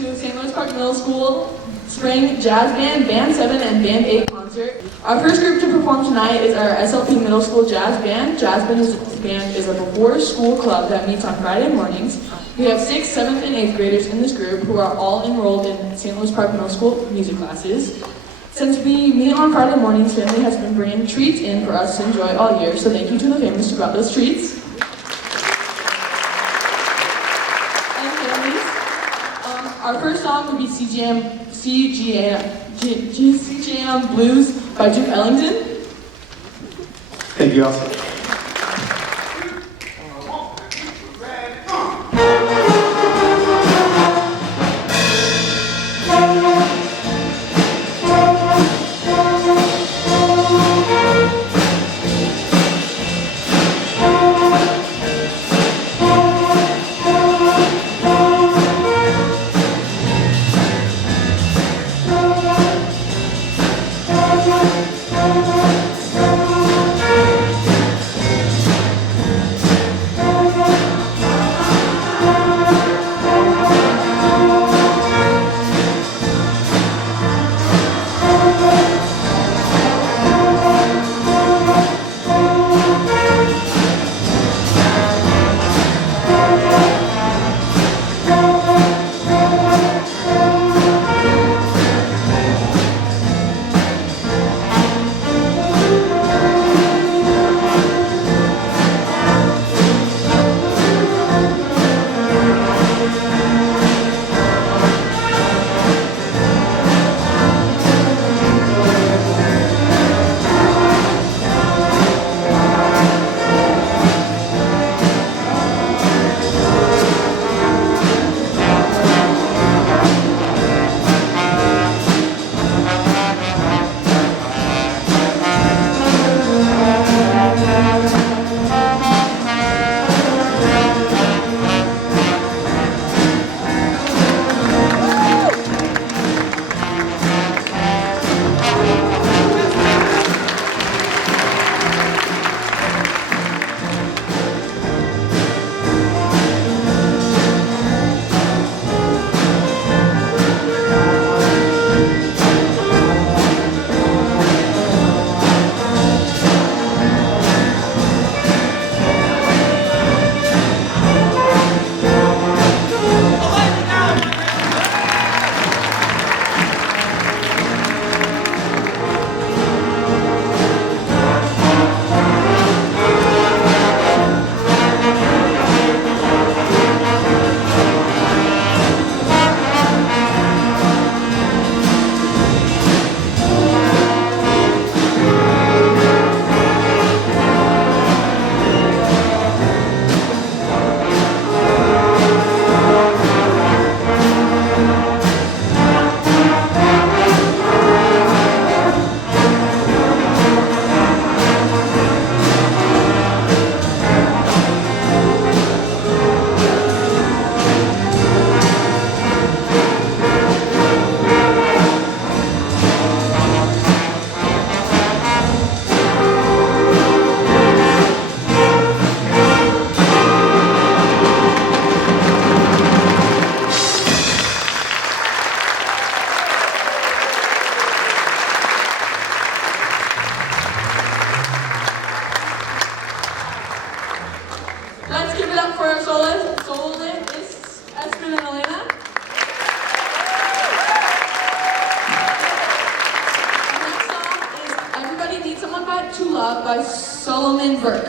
to St. Louis Park Middle School Spring Jazz Band, Band 7, and Band 8 concert. Our first group to perform tonight is our SLP Middle School Jazz Band. Jazz Band is a before-school club that meets on Friday mornings. We have 6th, 7th, and 8th graders in this group who are all enrolled in St. Louis Park Middle School music classes. Since we meet on Friday mornings, family has been bringing treats in for us to enjoy all year, so thank you to the families who brought those treats. And families, our first song will be CJM Blues by Duke Ellington. Thank you also. By Solomon Burke.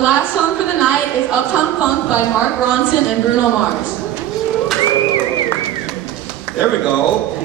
Our last song for the night is Uptown Funk by Mark Ronson and Bruno Mars. There we go.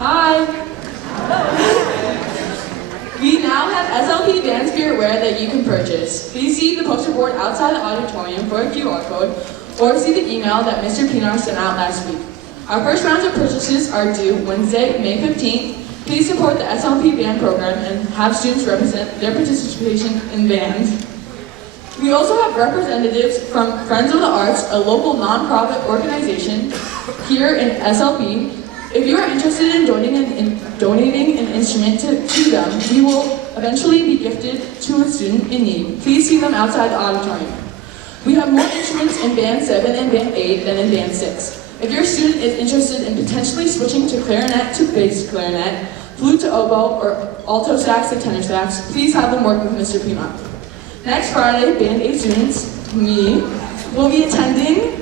Hi! We now have SLP dance gear wear that you can purchase. Please see the poster board outside the auditorium for a QR code or see the email that Mr. Pienaar sent out last week. Our first rounds of purchases are due Wednesday, May 15th. Please support the SLP band program and have students represent their participation in bands. We also have representatives from Friends of the Arts, a local nonprofit organization here in SLP. If you are interested in donating an instrument to them, we will eventually be gifted to a student in need. Please see them outside the auditorium. We have more instruments in Band 7 and Band 8 than in Band 6. If your student is interested in potentially switching to clarinet to bass clarinet, flute to oboe, or alto sax to tenor sax, please have them work with Mr. Pienaar. Next Friday, Band 8 students, me, will be attending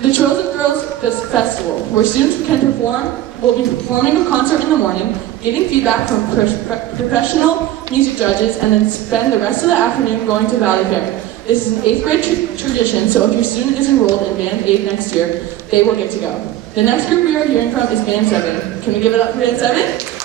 the Trails of Girls Festival, where students can perform, will be performing a concert in the morning, getting feedback from professional music judges, and then spend the rest of the afternoon going to Valley Fair. This is an 8th grade tradition, so if your student is enrolled in Band 8 next year, they will get to go. The next group we are hearing from is Band 7. Can we give it up for Band 7?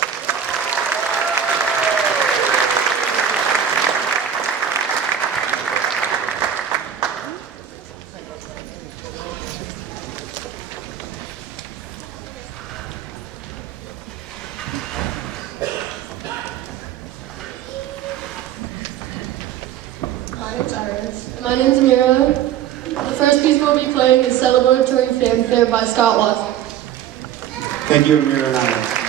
My name's Amira. The first piece we'll be playing is Celebratory Fanfare by Scott Watson. Thank you, Amira and Iris.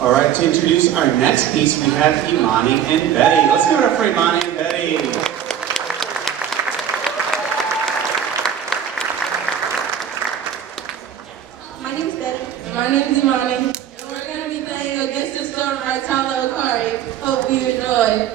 All right, to introduce our next piece, we have Imani and Betty. Let's give it up for Imani and Betty. My name's Betty. My name's Imani. And we're going to be playing Against the Storm by Tala Okari. Hope you enjoy.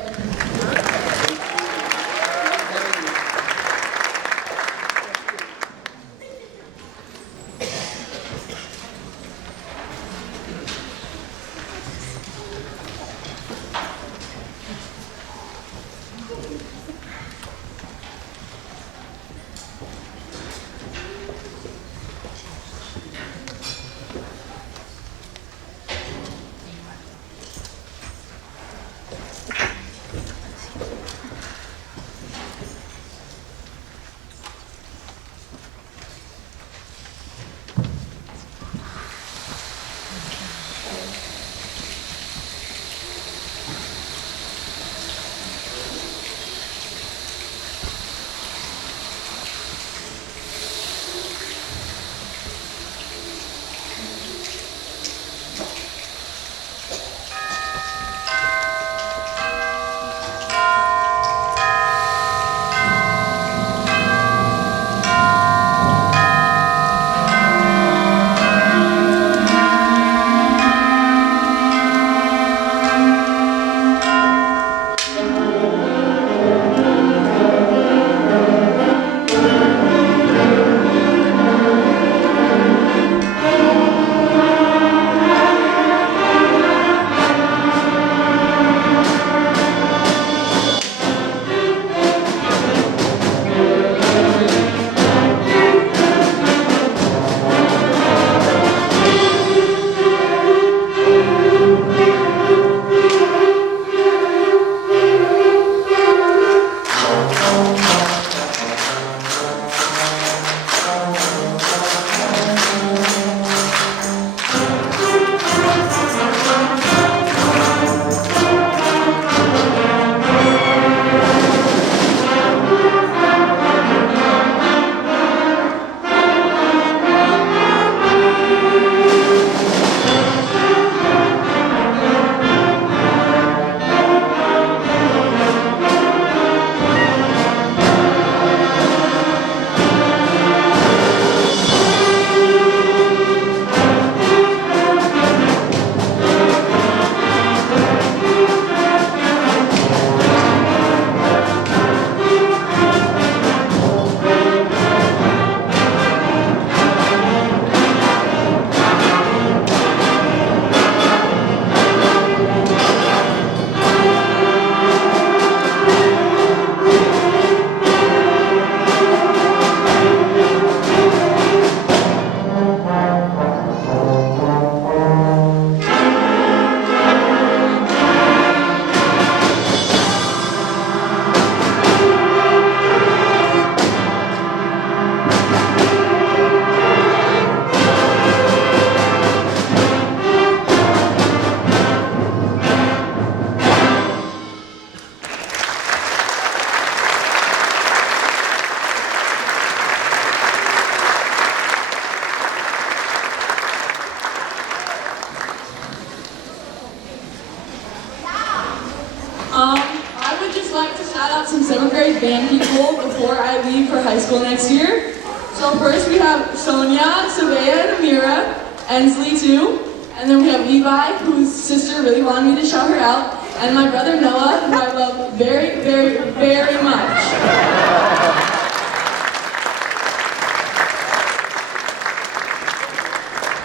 for high school next year. So first we have Sonia, Savea, and Amira, Ensley too. And then we have Levi, whose sister really wanted me to shout her out, and my brother Noah, who I love very, very, very much.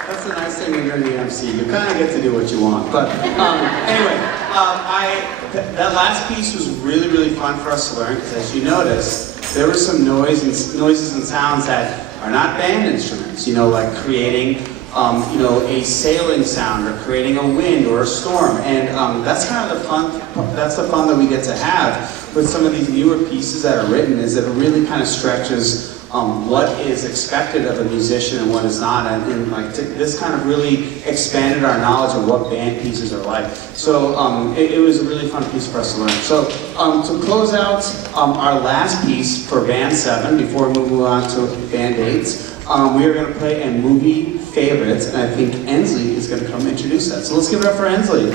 That's the nice thing when you're in the MC. You kind of get to do what you want. But anyway, that last piece was really, really fun for us to learn because, as you noticed, there were some noises and sounds that are not band instruments. You know, like creating, a sailing sound or creating a wind or a storm. And that's kind of the fun. That's the fun that we get to have with some of these newer pieces that are written. Is that it really kind of stretches what is expected of a musician and what is not, and this kind of really expanded our knowledge of what band pieces are like. So it was a really fun piece for us to learn. So to close out our last piece for Band 7, before we move on to Band 8, we are going to play a movie favorites, and I think Ensley is going to come introduce that. So let's give it up for Ensley.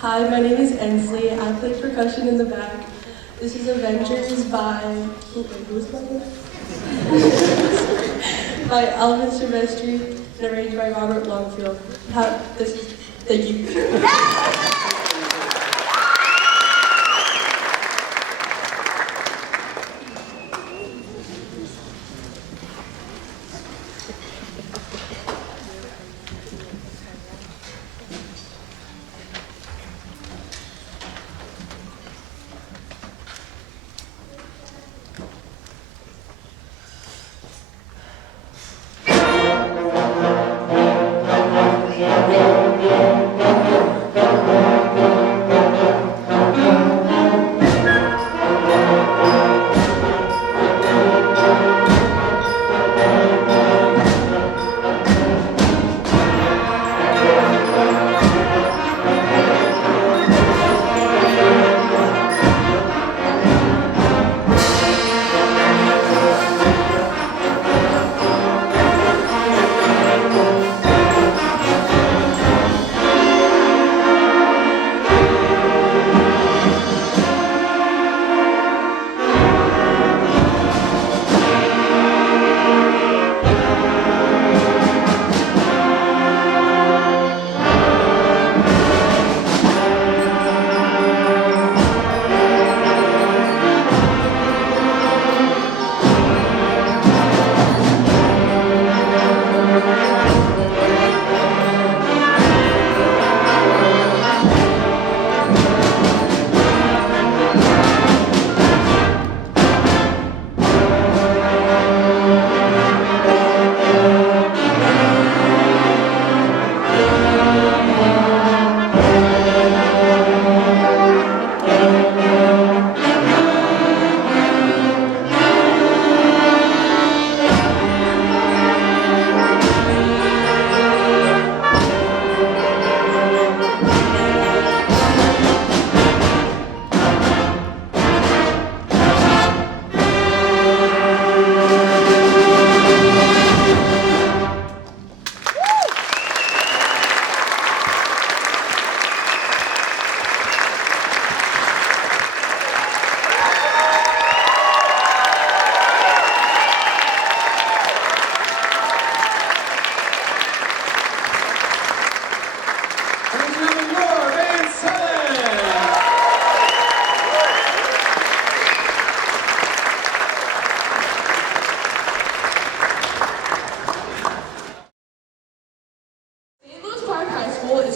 Hi, my name is Ensley. I play percussion in the back. This is Avengers by by Alvin Silvestri and arranged by Robert Longfield. Thank you.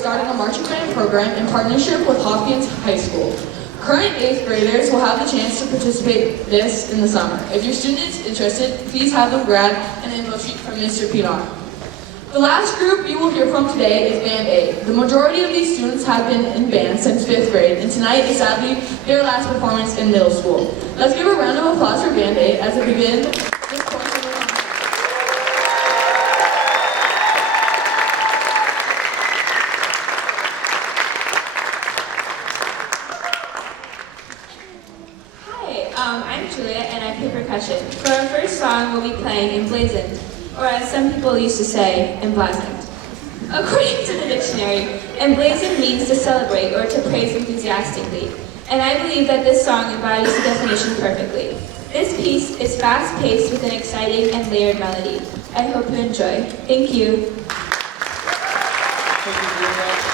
starting a marching band program in partnership with Hopkins High School. Current 8th graders will have the chance to participate this in the summer. If your student is interested, please have them grab an info sheet from Mr. Pienaar. The last group you will hear from today is Band 8. The majority of these students have been in band since 5th grade, and tonight is sadly their last performance in middle school. Let's give a round of applause for Band 8 as they begin this portion of the concert. Juliet, and I play percussion. For our first song, we'll be playing Emblazoned, or as some people used to say, emblazoned. According to the dictionary, emblazoned means to celebrate or to praise enthusiastically, and I believe that this song embodies the definition perfectly. This piece is fast-paced with an exciting and layered melody. I hope you enjoy. Thank you. Thank you very much.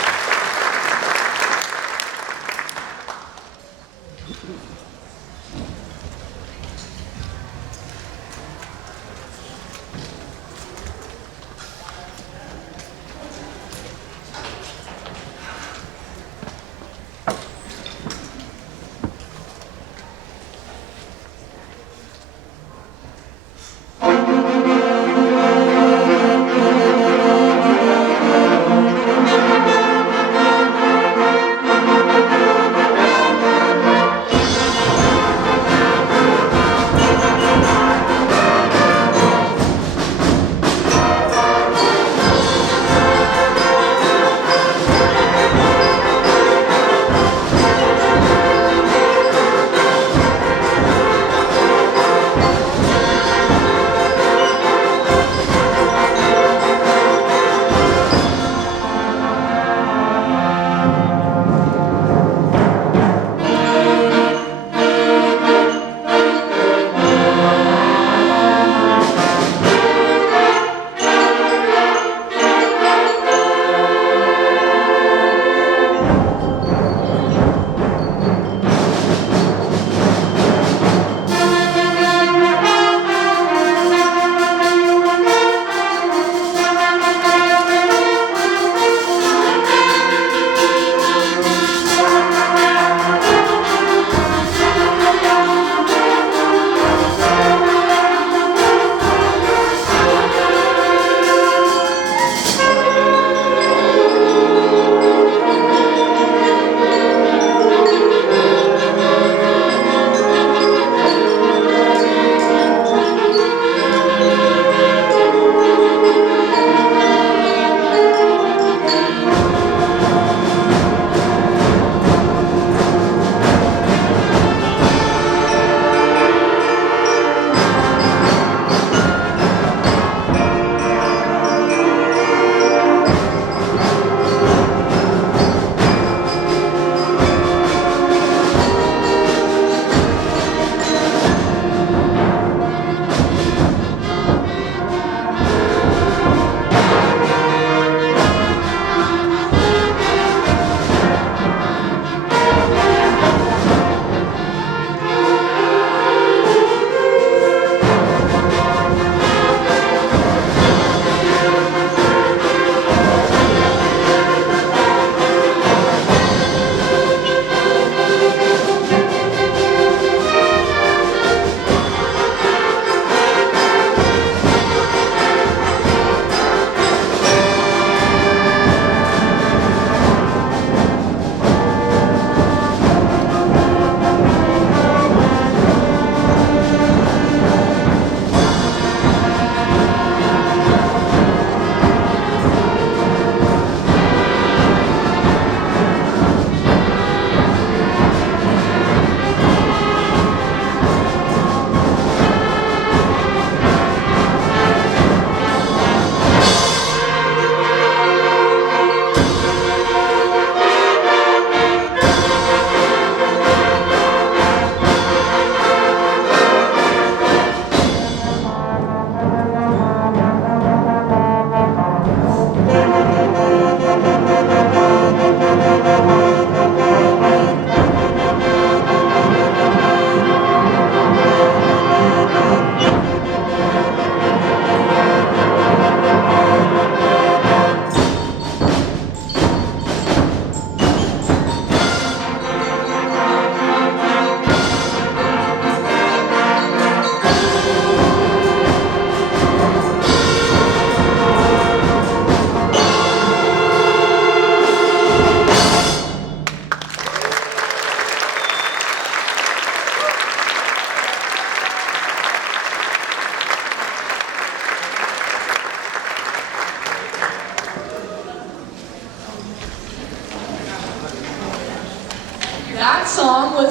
song with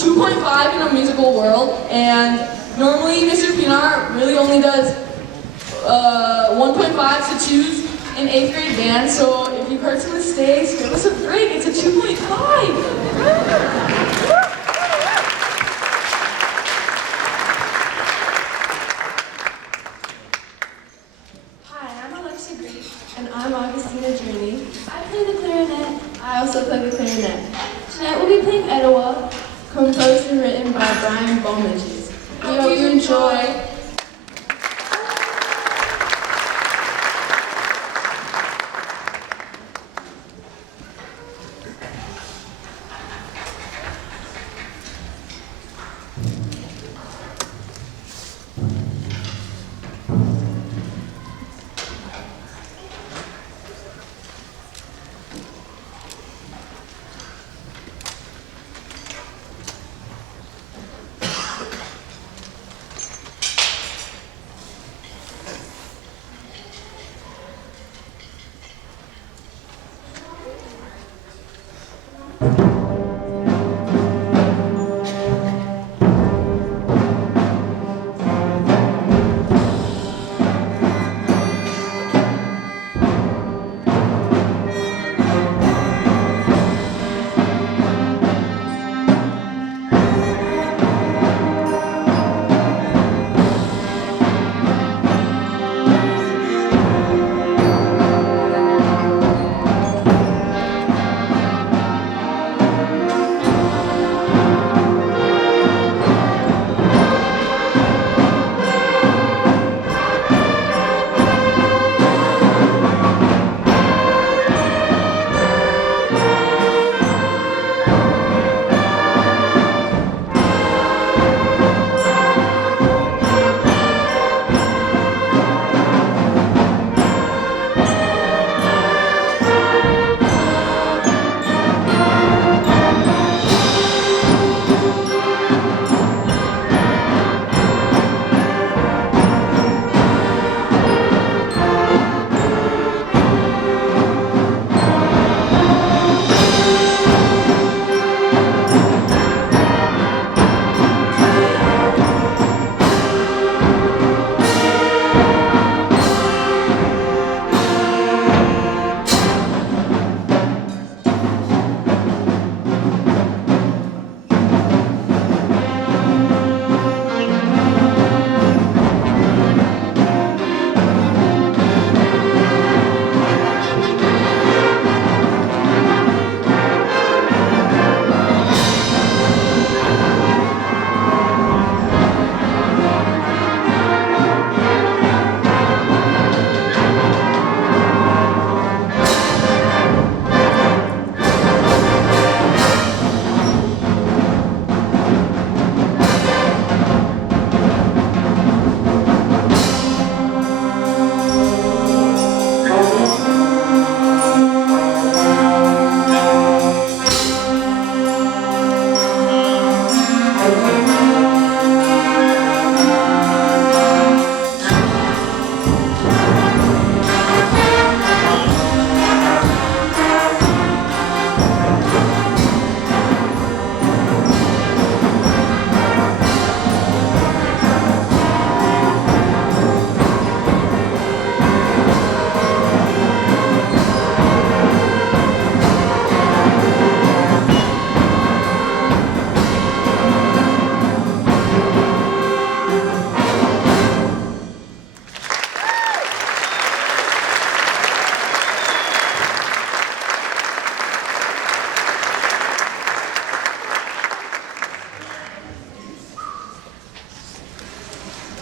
2.5 in a musical world, and normally Mr. Pienaar really only does 1.5 to choose in 8th grade band, so if you heard some mistakes, give us a break. It's a 2.5. Hi, I'm Alexa Greek. And I'm Augustina Journey. I play the clarinet. I also play the clarinet. Tonight we'll be playing Etowah, composed and written by Brian Bowmages. We hope you enjoy.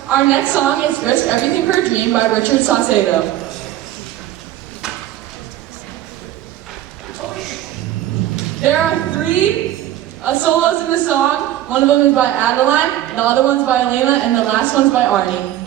Our next song is Risk Everything for a Dream by Richard Saucedo. There are three solos in the song. One of them is by Adeline, the other one's by Elena, and the last one's by Arnie.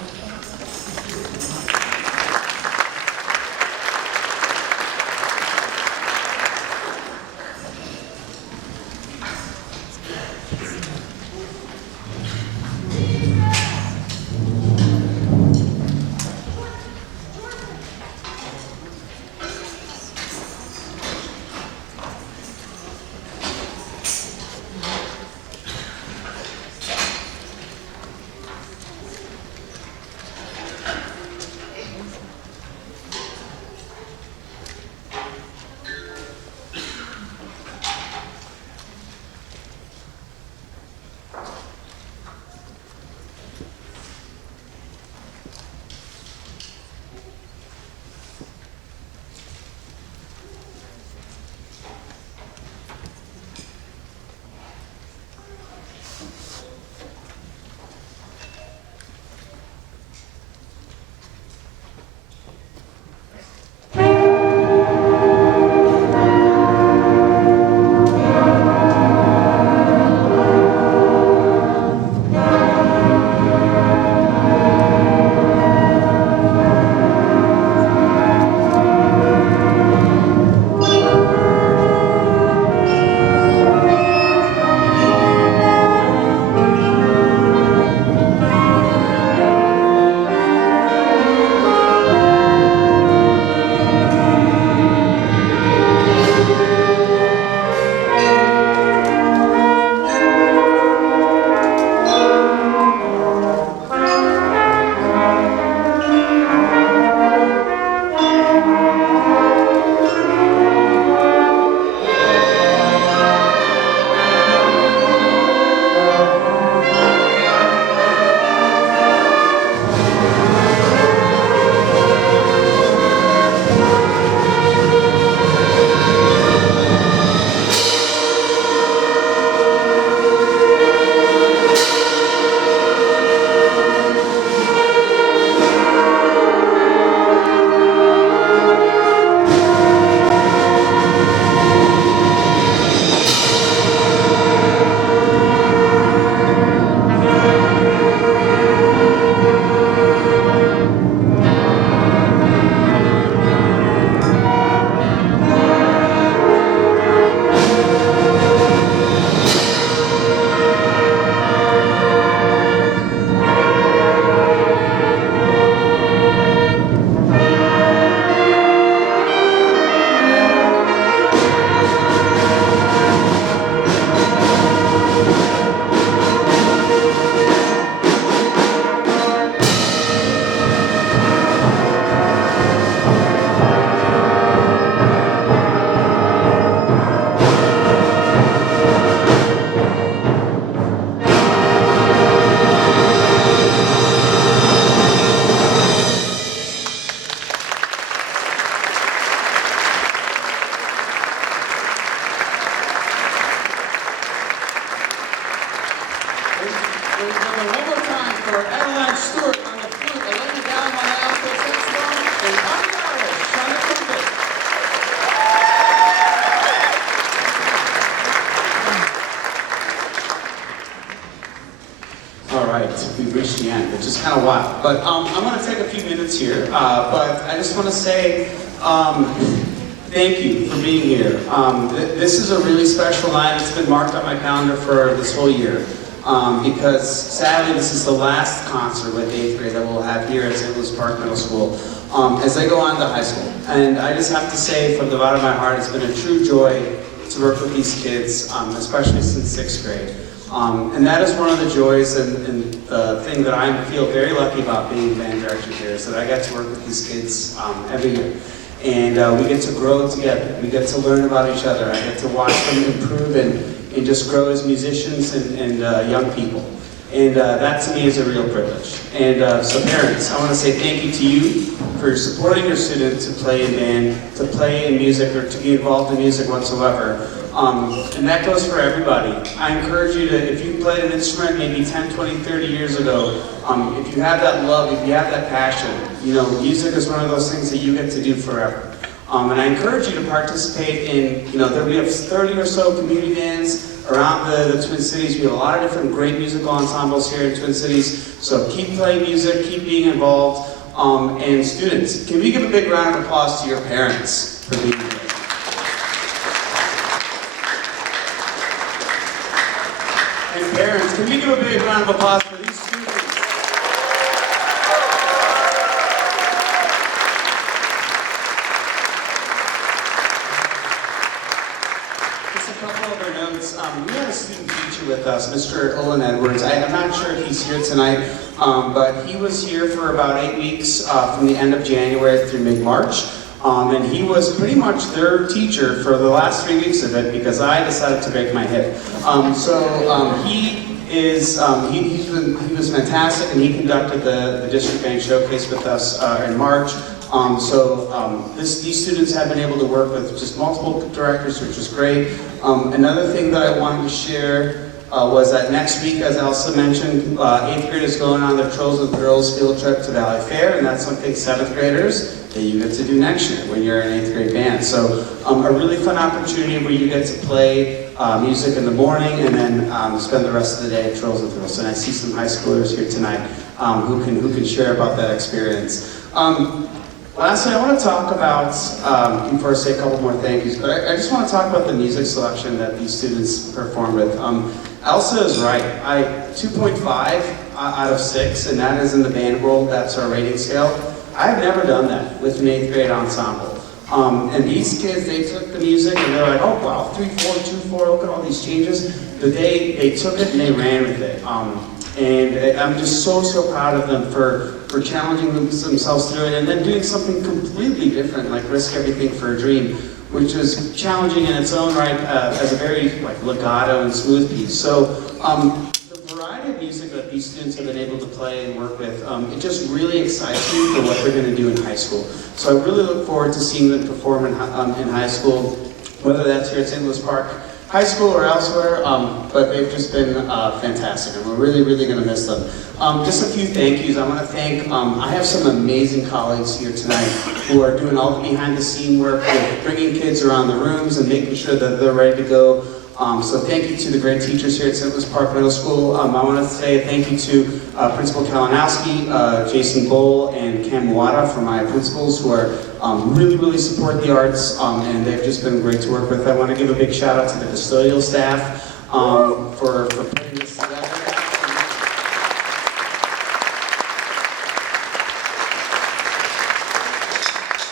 for Adeline Stewart on the flute, Elena Down on the alto saxophone, and Bonnie Garlish on the trumpet. All right, we've reached the end, which is kind of wild. But I'm going to take a few minutes here, but I just want to say thank you for being here. This is a really special night. It's been marked on my calendar for this whole year because sadly this is the last concert with 8th grade that we'll have here at St. Louis Park Middle School as they go on to high school. And I just have to say from the bottom of my heart, it's been a true joy to work with these kids, especially since 6th grade. And that is one of the joys and the thing that I feel very lucky about being band director here is that I get to work with these kids every year. And we get to grow together. We get to learn about each other. I get to watch them improve and just grow as musicians and young people. And that to me is a real privilege. And so parents, I want to say thank you to you for supporting your students to play in band, to play in music, or to be involved in music whatsoever. And that goes for everybody. I encourage you to, if you played an instrument maybe 10, 20, 30 years ago, if you have that love, if you have that passion, you know, music is one of those things that you get to do forever. And I encourage you to participate in, you know, we have 30 or so community bands around the Twin Cities. We have a lot of different great musical ensembles here in Twin Cities. So keep playing music, keep being involved. And students, can we give a big round of applause to your parents for being here? And parents, can we give a big round of applause for these students? Just a couple other notes. We had a student teacher with us, Mr. Olin Edwards. I'm not sure if he's here tonight, but he was here for about 8 weeks from the end of January through mid-March. And he was pretty much their teacher for the last 3 weeks of it because I decided to break my hip. He was fantastic, and he conducted the district band showcase with us in March. These students have been able to work with just multiple directors, which is great. Another thing that I wanted to share was that next week, as Elsa mentioned, 8th grade is going on their Trolls and Thrills field trip to Valley Fair, and that's something 7th graders that you get to do next year when you're an 8th grade band. So a really fun opportunity where you get to play music in the morning and then spend the rest of the day at Trolls and Thrills. And I see some high schoolers here tonight who can share about that experience. Lastly, I want to talk about, before I say a couple more thank yous, but I just want to talk about the music selection that these students performed with. Elsa is right. 2.5 out of 6, and that is in the band world. That's our rating scale. I've never done that with an 8th grade ensemble. And these kids, they took the music and they're like, oh wow, 3-4, 2-4, look at all these changes. But they took it and they ran with it. And I'm just so proud of them for challenging themselves through it and then doing something completely different, like Risk Everything for a Dream, which is challenging in its own right as a very like legato and smooth piece. So the variety of music that these students have been able to play and work with, it just really excites me for what they're going to do in high school. So I really look forward to seeing them perform in high school, whether that's here at St. Louis Park High School or elsewhere, but they've just been fantastic, and we're really going to miss them. Just a few thank yous. I want to thank, I have some amazing colleagues here tonight who are doing all the behind the scene work, with bringing kids around the rooms and making sure that they're ready to go. So thank you to the great teachers here at St. Louis Park Middle School. I want to say thank you to Principal Kalinowski, Jason Bowl, and Cam Muada for my principals who are really support the arts, and they've just been great to work with. I want to give a big shout out to the custodial staff for putting this together.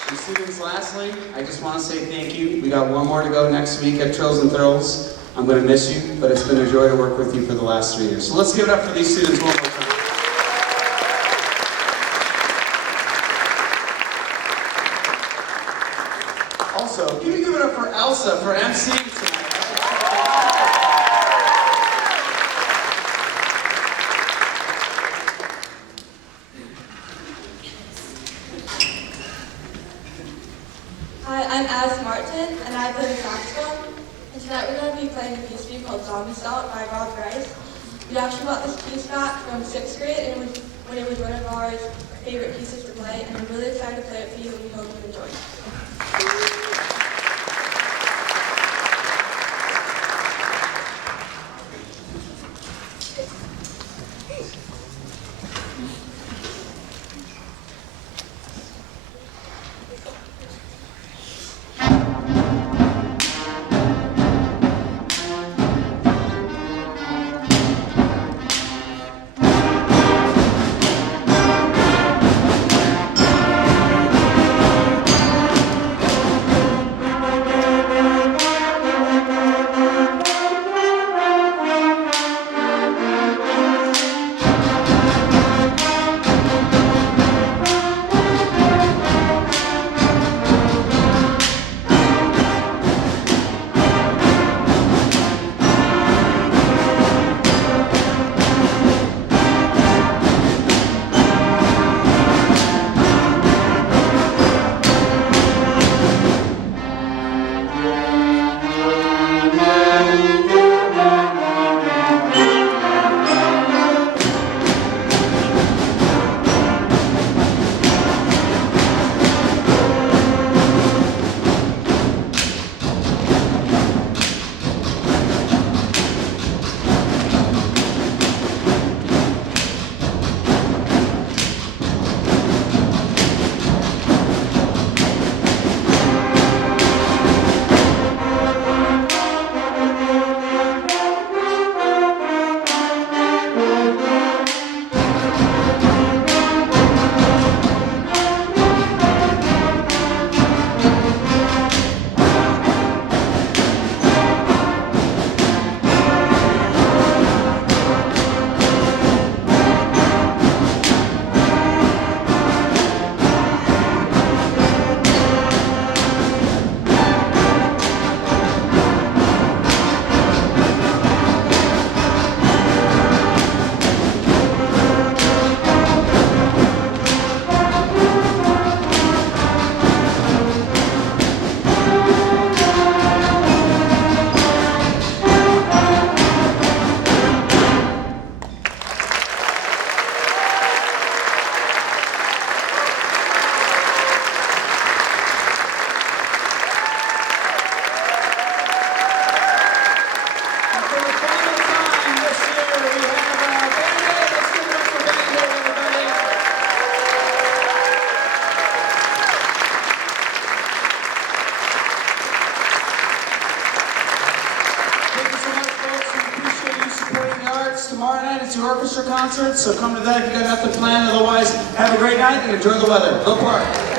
And students, lastly, I just want to say thank you. We got one more to go next week at Trills and Thrills. I'm going to miss you, but it's been a joy to work with you for the last 3 years. So let's give it up for these students one more time. Also, can you give it up for Elsa for emceeing tonight? Hi, I'm Alice Martin, and I play the saxophone. And tonight we're going to be playing a piece for you called Zombie Salt by Rob Rice. We actually bought this piece back from 6th grade, and when it was one of our favorite pieces to play, and I'm really excited to play it for you, and we hope you enjoy. Tomorrow night it's the orchestra concert, so come to that if you got nothing planned. Otherwise, have a great night and enjoy the weather. Go Park!